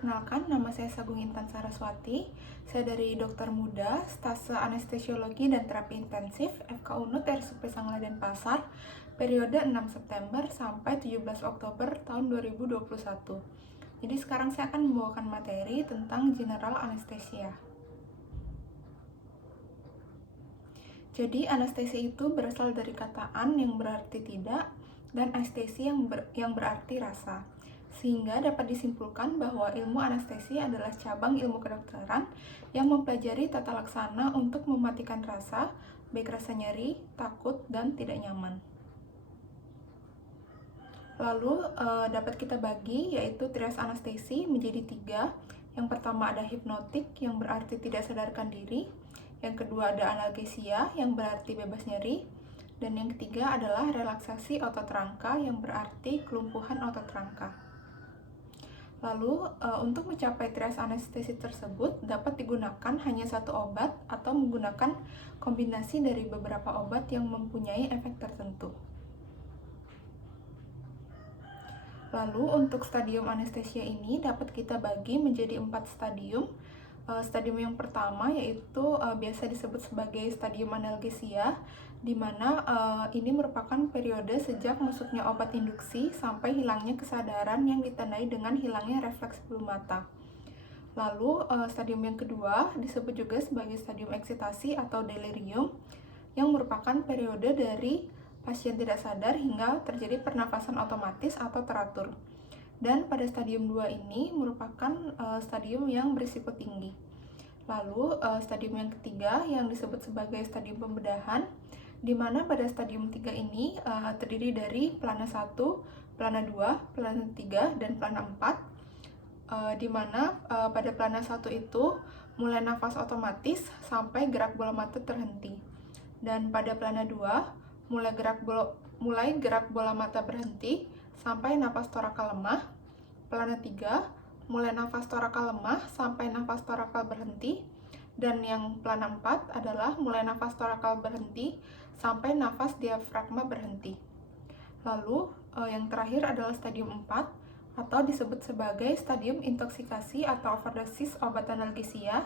Perkenalkan, nama saya Sagung Intan Saraswati. Saya dari Dokter Muda, Stase Anestesiologi dan Terapi Intensif, FK Unut RSUP Sanglah Denpasar, periode 6 September sampai 17 Oktober tahun 2021. Jadi sekarang saya akan membawakan materi tentang General Anesthesia. Jadi anestesi itu berasal dari kata an yang berarti tidak dan anestesi yang berarti rasa. Sehingga dapat disimpulkan bahwa ilmu anestesi adalah cabang ilmu kedokteran yang mempelajari tata laksana untuk mematikan rasa, baik rasa nyeri, takut, dan tidak nyaman. Lalu dapat kita bagi yaitu trias anestesi menjadi 3. Yang pertama ada hipnotik yang berarti tidak sadarkan diri. Yang kedua ada analgesia yang berarti bebas nyeri. Dan yang ketiga adalah relaksasi otot rangka yang berarti kelumpuhan otot rangka. Lalu, untuk mencapai trias anestesi tersebut dapat digunakan hanya satu obat atau menggunakan kombinasi dari beberapa obat yang mempunyai efek tertentu. Lalu, untuk stadium anestesia ini dapat kita bagi menjadi 4 stadium. Stadium yang pertama yaitu biasa disebut sebagai stadium analgesia, di mana ini merupakan periode sejak masuknya obat induksi sampai hilangnya kesadaran yang ditandai dengan hilangnya refleks bulu mata. Lalu stadium yang kedua disebut juga sebagai stadium eksitasi atau delirium, yang merupakan periode dari pasien tidak sadar hingga terjadi pernafasan otomatis atau teratur. Dan pada stadium 2 ini merupakan stadium yang berisiko tinggi. Lalu stadium yang ketiga yang disebut sebagai stadium pembedahan, di mana pada stadium 3 ini terdiri dari plana 1, plana 2, plana 3, dan plana 4, di mana pada plana 1 itu mulai nafas otomatis sampai gerak bola mata terhenti. Dan pada plana 2 mulai gerak bola mata berhenti sampai nafas torakal lemah. Plana 3 mulai nafas torakal lemah sampai nafas torakal berhenti. Dan yang plana 4 adalah mulai nafas torakal berhenti sampai nafas diafragma berhenti. Lalu yang terakhir adalah stadium 4 atau disebut sebagai stadium intoksikasi atau overdosis obat analgesia,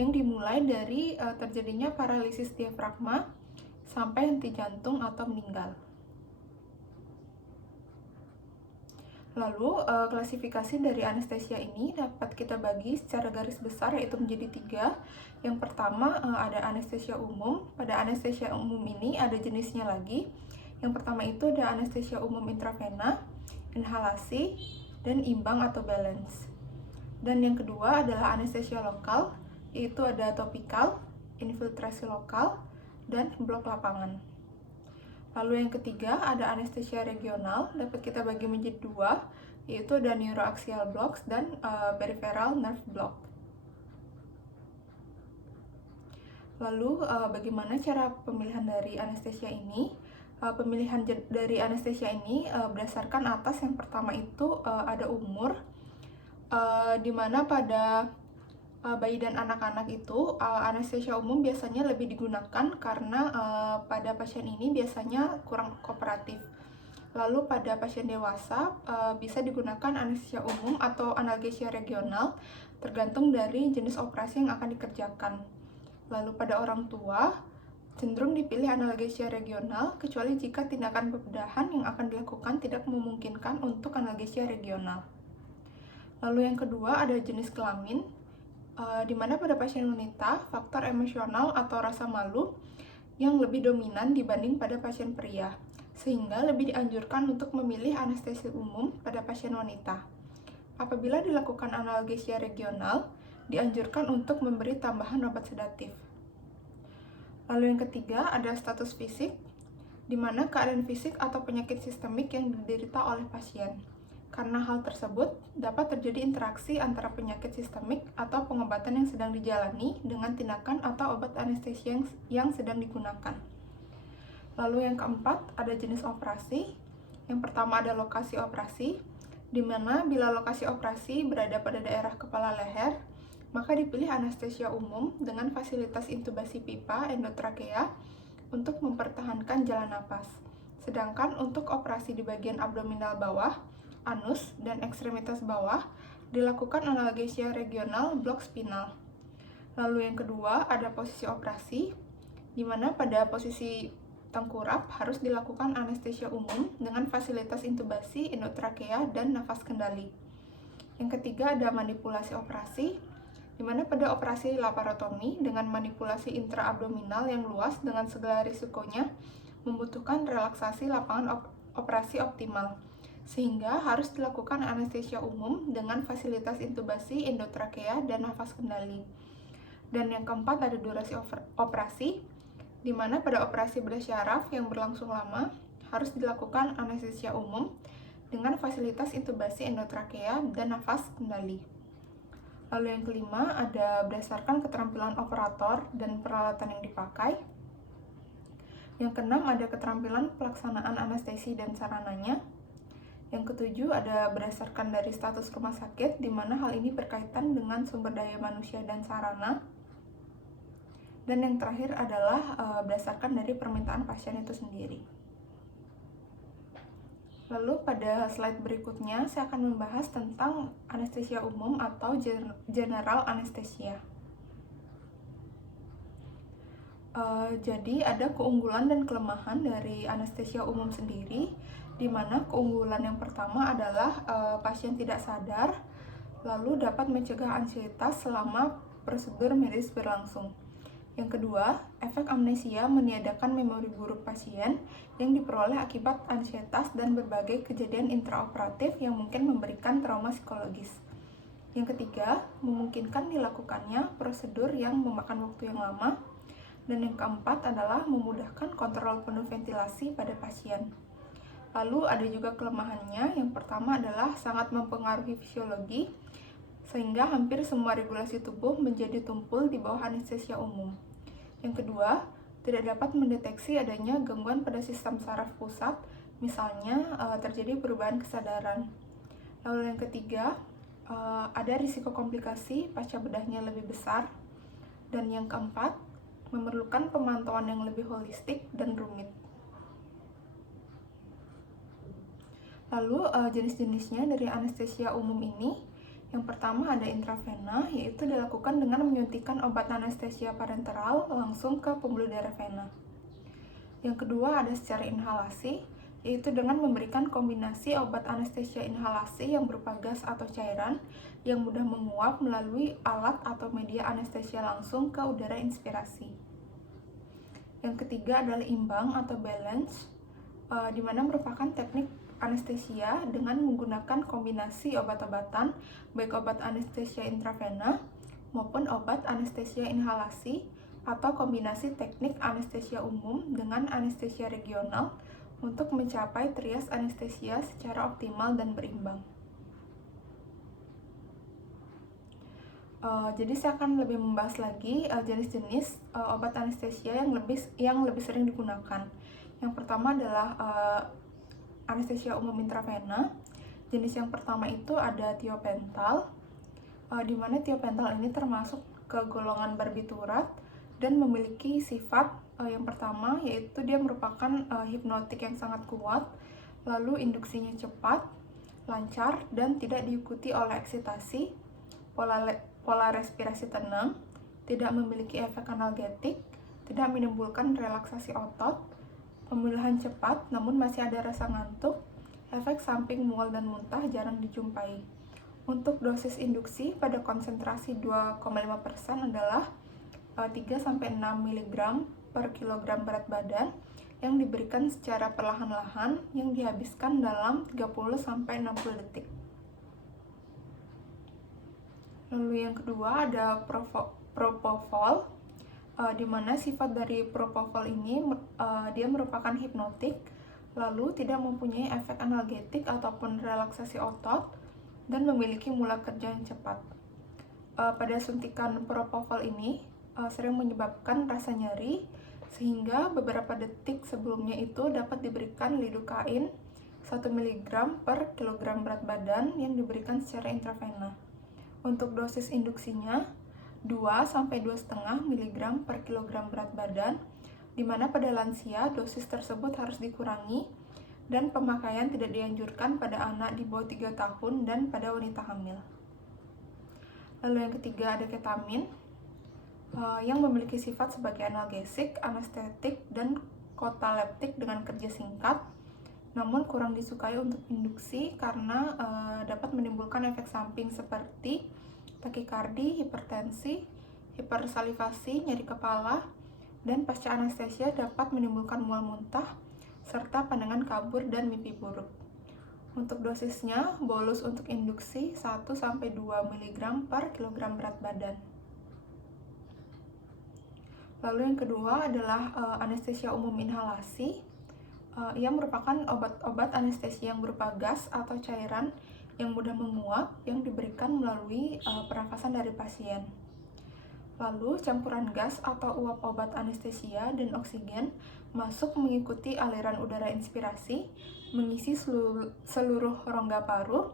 yang dimulai dari terjadinya paralisis diafragma sampai henti jantung atau meninggal. Lalu klasifikasi dari anestesia ini dapat kita bagi secara garis besar yaitu menjadi 3. Yang pertama ada anestesia umum. Pada anestesia umum ini ada jenisnya lagi. Yang pertama itu ada anestesia umum intravena, inhalasi, dan imbang atau balance. Dan yang kedua adalah anestesia lokal, yaitu ada topikal, infiltrasi lokal, dan blok lapangan. Lalu yang ketiga ada anestesia regional, dapat kita bagi menjadi 2, yaitu ada neuroaxial blocks dan peripheral nerve block. Lalu bagaimana cara pemilihan dari anestesia ini? Pemilihan dari anestesia ini berdasarkan atas. Yang pertama itu ada umur, di mana pada bayi dan anak-anak itu anestesia umum biasanya lebih digunakan karena pada pasien ini biasanya kurang kooperatif. Lalu pada pasien dewasa bisa digunakan anestesia umum atau analgesia regional tergantung dari jenis operasi yang akan dikerjakan. Lalu pada orang tua cenderung dipilih analgesia regional kecuali jika tindakan pembedahan yang akan dilakukan tidak memungkinkan untuk analgesia regional. Lalu yang kedua ada jenis kelamin, di mana pada pasien wanita faktor emosional atau rasa malu yang lebih dominan dibanding pada pasien pria, sehingga lebih dianjurkan untuk memilih anestesi umum pada pasien wanita. Apabila dilakukan analgesia regional, dianjurkan untuk memberi tambahan obat sedatif. Lalu yang ketiga ada status fisik, di mana keadaan fisik atau penyakit sistemik yang diderita oleh pasien. Karena hal tersebut, dapat terjadi interaksi antara penyakit sistemik atau pengobatan yang sedang dijalani dengan tindakan atau obat anestesia yang sedang digunakan. Lalu yang keempat, ada jenis operasi. Yang pertama ada lokasi operasi, di mana bila lokasi operasi berada pada daerah kepala leher, maka dipilih anestesia umum dengan fasilitas intubasi pipa endotrakea untuk mempertahankan jalan napas. Sedangkan untuk operasi di bagian abdominal bawah, anus, dan ekstremitas bawah dilakukan analgesia regional blok spinal. Lalu yang kedua ada posisi operasi, di mana pada posisi tengkurap harus dilakukan anestesia umum dengan fasilitas intubasi, endotrakea, dan nafas kendali. Yang ketiga ada manipulasi operasi, di mana pada operasi laparotomi dengan manipulasi intraabdominal yang luas dengan segala risikonya membutuhkan relaksasi lapangan operasi optimal, sehingga harus dilakukan anestesia umum dengan fasilitas intubasi, endotrakea, dan nafas kendali. Dan yang keempat ada durasi operasi, di mana pada operasi bedah syaraf yang berlangsung lama harus dilakukan anestesia umum dengan fasilitas intubasi, endotrakea, dan nafas kendali. Lalu yang kelima ada berdasarkan keterampilan operator dan peralatan yang dipakai. Yang keenam ada keterampilan pelaksanaan anestesi dan sarananya. Yang ketujuh ada berdasarkan dari status rumah sakit, di mana hal ini berkaitan dengan sumber daya manusia dan sarana. Dan yang terakhir adalah berdasarkan dari permintaan pasien itu sendiri. Lalu pada slide berikutnya saya akan membahas tentang anestesia umum atau general anesthesia. Jadi ada keunggulan dan kelemahan dari anestesia umum sendiri, di mana keunggulan yang pertama adalah pasien tidak sadar, lalu dapat mencegah ansietas selama prosedur medis berlangsung. Yang kedua, efek amnesia meniadakan memori buruk pasien yang diperoleh akibat ansietas dan berbagai kejadian intraoperatif yang mungkin memberikan trauma psikologis. Yang ketiga, memungkinkan dilakukannya prosedur yang memakan waktu yang lama. Dan yang keempat adalah memudahkan kontrol penuh ventilasi pada pasien. Lalu ada juga kelemahannya, yang pertama adalah sangat mempengaruhi fisiologi, sehingga hampir semua regulasi tubuh menjadi tumpul di bawah anestesia umum. Yang kedua, tidak dapat mendeteksi adanya gangguan pada sistem saraf pusat, misalnya terjadi perubahan kesadaran. Lalu yang ketiga, ada risiko komplikasi pasca bedahnya lebih besar. Dan yang keempat, memerlukan pemantauan yang lebih holistik dan rumit. Lalu jenis-jenisnya dari anestesia umum ini, yang pertama ada intravena, yaitu dilakukan dengan menyuntikkan obat anestesia parenteral langsung ke pembuluh darah vena. Yang kedua ada secara inhalasi, yaitu dengan memberikan kombinasi obat anestesia inhalasi yang berupa gas atau cairan yang mudah menguap melalui alat atau media anestesia langsung ke udara inspirasi. Yang ketiga adalah imbang atau balance, di mana merupakan teknik anestesia dengan menggunakan kombinasi obat-obatan, baik obat anestesia intravena maupun obat anestesia inhalasi atau kombinasi teknik anestesia umum dengan anestesia regional untuk mencapai trias anestesia secara optimal dan berimbang. Jadi saya akan lebih membahas lagi jenis-jenis obat anestesia yang lebih sering digunakan. Yang pertama adalah anestesia umum intravena. Jenis yang pertama itu ada tiopental, di mana tiopental ini termasuk ke golongan barbiturat dan memiliki sifat yang pertama, yaitu dia merupakan hipnotik yang sangat kuat, lalu induksinya cepat, lancar, dan tidak diikuti oleh eksitasi, pola respirasi tenang, tidak memiliki efek analgetik, tidak menimbulkan relaksasi otot, pemulihan cepat namun masih ada rasa ngantuk, efek samping mual dan muntah jarang dijumpai. Untuk dosis induksi pada konsentrasi 2,5% adalah 3-6 mg per kilogram berat badan yang diberikan secara perlahan-lahan yang dihabiskan dalam 30-60 detik. Lalu yang kedua ada propofol, di mana sifat dari propofol ini dia merupakan hipnotik, lalu tidak mempunyai efek analgetik ataupun relaksasi otot, dan memiliki mula kerja yang cepat. Pada suntikan propofol ini sering menyebabkan rasa nyeri, sehingga beberapa detik sebelumnya itu dapat diberikan lidocain 1 mg per kilogram berat badan yang diberikan secara intravena. Untuk dosis induksinya 2-2,5 mg per kilogram berat badan, di mana pada lansia dosis tersebut harus dikurangi dan pemakaian tidak dianjurkan pada anak di bawah 3 tahun dan pada wanita hamil. Lalu yang ketiga ada ketamin, yang memiliki sifat sebagai analgesik, anestetik, dan kotaleptik dengan kerja singkat, namun kurang disukai untuk induksi karena dapat menimbulkan efek samping seperti takikardi, hipertensi, hipersalivasi, nyeri kepala, dan pasca anestesia dapat menimbulkan mual muntah, serta pandangan kabur dan mimpi buruk. Untuk dosisnya, bolus untuk induksi 1-2 mg per kilogram berat badan. Lalu yang kedua adalah anestesia umum inhalasi. Ia merupakan obat-obat anestesia yang berupa gas atau cairan yang mudah menguap yang diberikan melalui pernafasan dari pasien. Lalu campuran gas atau uap obat anestesia dan oksigen masuk mengikuti aliran udara inspirasi, mengisi seluruh rongga paru,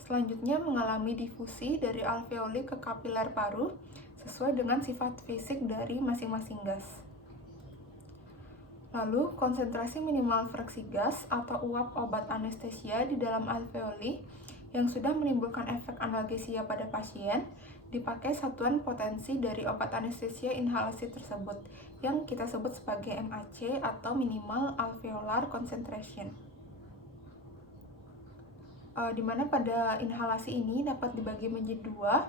selanjutnya mengalami difusi dari alveoli ke kapiler paru sesuai dengan sifat fisik dari masing-masing gas. Lalu, konsentrasi minimal fraksi gas atau uap obat anestesia di dalam alveoli yang sudah menimbulkan efek analgesia pada pasien dipakai satuan potensi dari obat anestesia inhalasi tersebut yang kita sebut sebagai MAC atau minimal alveolar concentration. Di mana pada inhalasi ini dapat dibagi menjadi dua.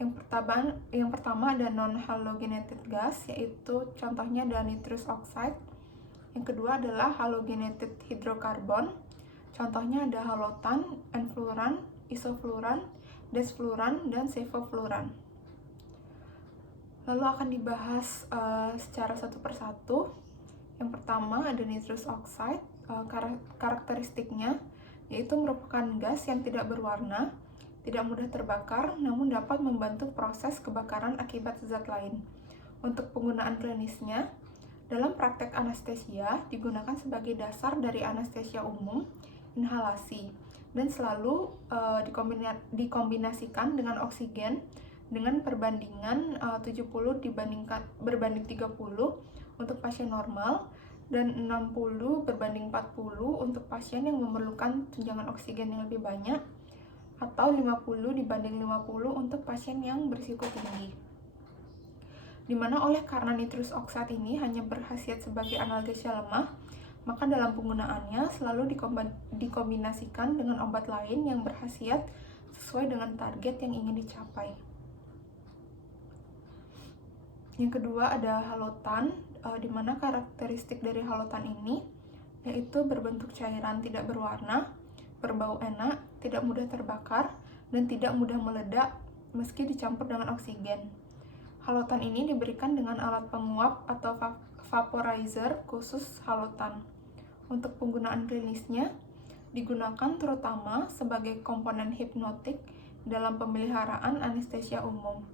Yang pertama ada non-halogenated gas, yaitu contohnya ada nitrous oxide. Yang kedua adalah halogenated hydrocarbon, contohnya ada halotan, enfluoran, isofluoran, desfluoran, dan sevofluoran. Lalu akan dibahas secara satu persatu. Yang pertama ada nitrous oxide, karakteristiknya yaitu merupakan gas yang tidak berwarna, tidak mudah terbakar, namun dapat membantu proses kebakaran akibat zat lain. Untuk penggunaan klinisnya, dalam praktek anestesia digunakan sebagai dasar dari anestesia umum, inhalasi, dan selalu dikombinasikan dengan oksigen dengan perbandingan 70 berbanding 30 untuk pasien normal, dan 60 berbanding 40 untuk pasien yang memerlukan tunjangan oksigen yang lebih banyak, atau 50 dibanding 50 untuk pasien yang berisiko tinggi. Dimana karena nitrous oxide ini hanya berkhasiat sebagai analgesia lemah, maka dalam penggunaannya selalu dikombinasikan dengan obat lain yang berkhasiat sesuai dengan target yang ingin dicapai. Yang kedua ada halotan, di mana karakteristik dari halotan ini yaitu berbentuk cairan tidak berwarna, berbau enak, tidak mudah terbakar, dan tidak mudah meledak meski dicampur dengan oksigen. Halotan ini diberikan dengan alat penguap atau vaporizer khusus halotan. Untuk penggunaan klinisnya, digunakan terutama sebagai komponen hipnotik dalam pemeliharaan anestesia umum.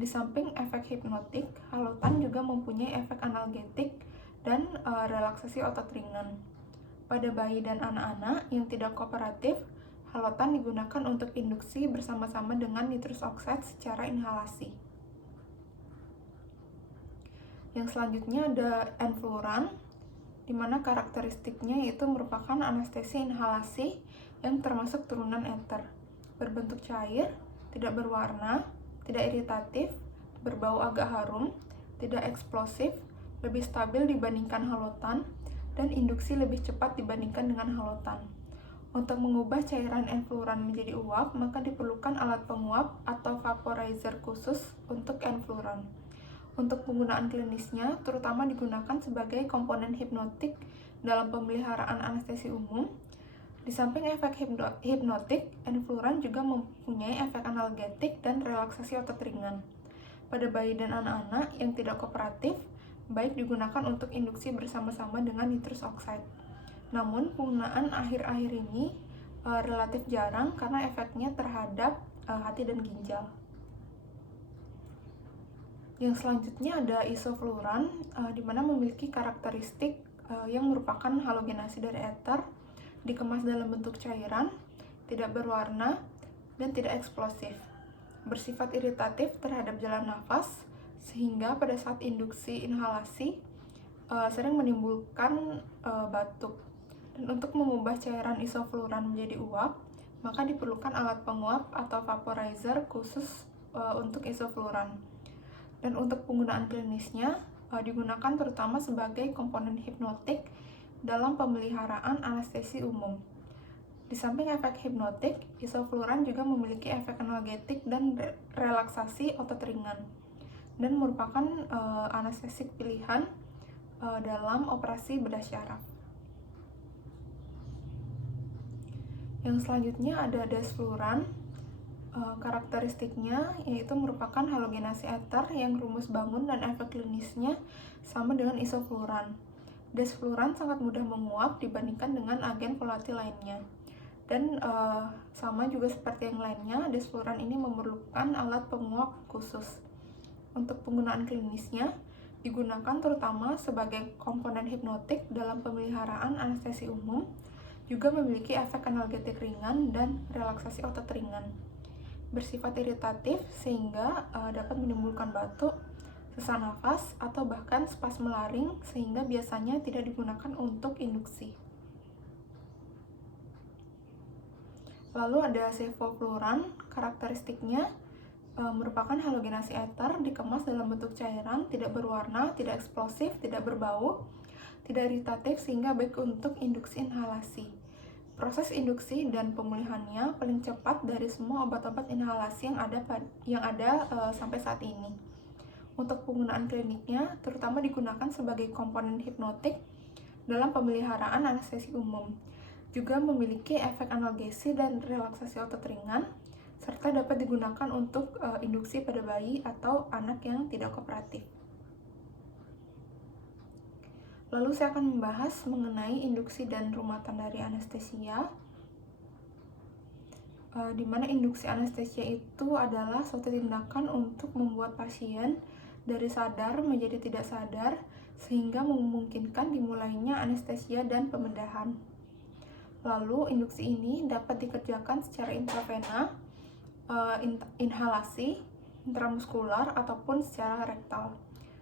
Di samping efek hipnotik, halotan juga mempunyai efek analgetik dan relaksasi otot ringan. Pada bayi dan anak-anak yang tidak kooperatif, halotan digunakan untuk induksi bersama-sama dengan nitrous oxide secara inhalasi. Yang selanjutnya ada enfluoran, di mana karakteristiknya yaitu merupakan anestesi inhalasi yang termasuk turunan ether, berbentuk cair, tidak berwarna, tidak iritatif, berbau agak harum, tidak eksplosif, lebih stabil dibandingkan halotan, dan induksi lebih cepat dibandingkan dengan halotan. Untuk mengubah cairan enfluoran menjadi uap, maka diperlukan alat penguap atau vaporizer khusus untuk enfluoran. Untuk penggunaan klinisnya, terutama digunakan sebagai komponen hipnotik dalam pemeliharaan anestesi umum. Di samping efek hipnotik, enfluoran juga mempunyai efek analgetik dan relaksasi otot ringan. Pada bayi dan anak-anak yang tidak kooperatif, baik digunakan untuk induksi bersama-sama dengan nitrous oxide. Namun, penggunaan akhir-akhir ini relatif jarang karena efeknya terhadap hati dan ginjal. Yang selanjutnya ada isofluoran, di mana memiliki karakteristik yang merupakan halogenasi dari ether, dikemas dalam bentuk cairan, tidak berwarna, dan tidak eksplosif. Bersifat iritatif terhadap jalan nafas, sehingga pada saat induksi inhalasi sering menimbulkan batuk. Dan untuk mengubah cairan isofluoran menjadi uap, maka diperlukan alat penguap atau vaporizer khusus untuk isofluran. Dan untuk penggunaan klinisnya digunakan terutama sebagai komponen hipnotik dalam pemeliharaan anestesi umum. Di samping efek hipnotik, isofluran juga memiliki efek analgetik dan relaksasi otot ringan dan merupakan anestesik pilihan dalam operasi bedah syaraf. Yang selanjutnya ada desfluran. Karakteristiknya yaitu merupakan halogenasi ether yang rumus bangun dan efek klinisnya sama dengan isofluran. Desfluran sangat mudah menguap dibandingkan dengan agen volatil lainnya. Dan sama juga seperti yang lainnya, desfluran ini memerlukan alat penguap khusus. Untuk penggunaan klinisnya digunakan terutama sebagai komponen hipnotik dalam pemeliharaan anestesi umum, juga memiliki efek analgetik ringan dan relaksasi otot ringan. Bersifat iritatif sehingga dapat menimbulkan batuk, sesak nafas, atau bahkan spasme laring sehingga biasanya tidak digunakan untuk induksi. Lalu ada sevofluran. Karakteristiknya merupakan halogenasi ether dikemas dalam bentuk cairan, tidak berwarna, tidak eksplosif, tidak berbau, tidak iritatif sehingga baik untuk induksi inhalasi. Proses induksi dan pemulihannya paling cepat dari semua obat-obat inhalasi yang ada sampai saat ini. Untuk penggunaan kliniknya terutama digunakan sebagai komponen hipnotik dalam pemeliharaan anestesi umum. Juga memiliki efek analgesi dan relaksasi otot ringan, serta dapat digunakan untuk induksi pada bayi atau anak yang tidak kooperatif. Lalu saya akan membahas mengenai induksi dan rumatan dari anestesia, di mana induksi anestesia itu adalah suatu tindakan untuk membuat pasien dari sadar menjadi tidak sadar, sehingga memungkinkan dimulainya anestesia dan pembedahan. Lalu induksi ini dapat dikerjakan secara intravena, inhalasi, intramuskular, ataupun secara rektal.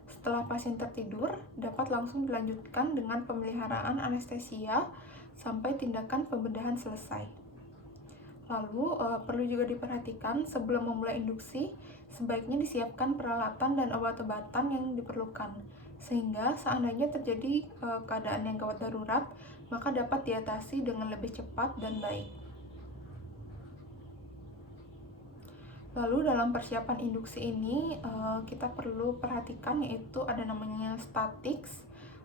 Setelah pasien tertidur, dapat langsung dilanjutkan dengan pemeliharaan anestesia sampai tindakan pembedahan selesai. Lalu, perlu juga diperhatikan sebelum memulai induksi, sebaiknya disiapkan peralatan dan obat-obatan yang diperlukan, sehingga seandainya terjadi keadaan yang gawat darurat, maka dapat diatasi dengan lebih cepat dan baik. Lalu dalam persiapan induksi ini kita perlu perhatikan yaitu ada namanya statics.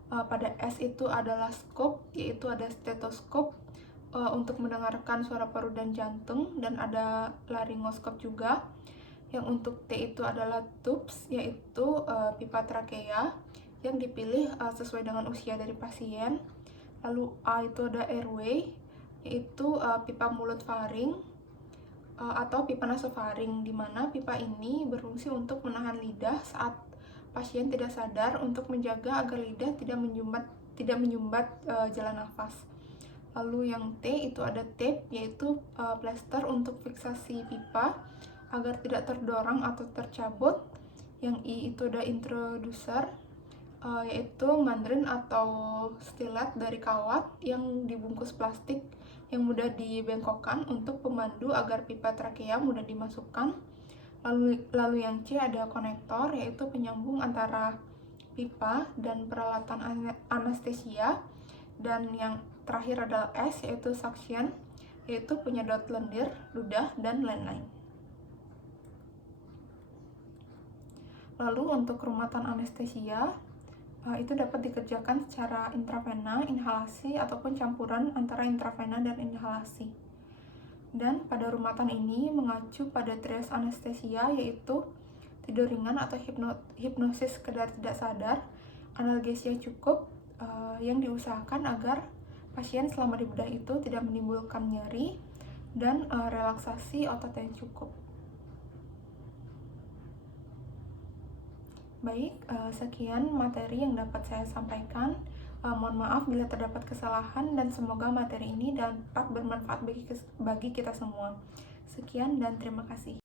Pada S itu adalah scope, yaitu ada stetoskop untuk mendengarkan suara paru dan jantung, dan ada laryngoskop juga. Yang untuk T itu adalah tubes, yaitu pipa trakea yang dipilih sesuai dengan usia dari pasien. Lalu A itu ada airway, yaitu pipa mulut faring atau pipa nasofaring, di mana pipa ini berfungsi untuk menahan lidah saat pasien tidak sadar untuk menjaga agar lidah tidak menyumbat jalan nafas. Lalu yang T itu ada tape, yaitu plester untuk fiksasi pipa agar tidak terdorong atau tercabut. Yang I itu ada introducer, yaitu mandrin atau stilet dari kawat yang dibungkus plastik yang mudah dibengkokkan untuk pemandu agar pipa trakea mudah dimasukkan. Lalu yang C ada konektor, yaitu penyambung antara pipa dan peralatan anestesia. Dan yang terakhir adalah S, yaitu suction, yaitu penyedot lendir, ludah, dan lain-lain. Lalu untuk rumatan anestesia, itu dapat dikerjakan secara intravena, inhalasi, ataupun campuran antara intravena dan inhalasi. Dan pada rumatan ini mengacu pada trias anestesia, yaitu tidur ringan atau hipnosis sekedar tidak sadar, analgesia cukup, yang diusahakan agar pasien selama di bedah itu tidak menimbulkan nyeri, dan relaksasi otot yang cukup. Baik, sekian materi yang dapat saya sampaikan. Mohon maaf bila terdapat kesalahan, dan semoga materi ini dapat bermanfaat bagi kita semua. Sekian dan terima kasih.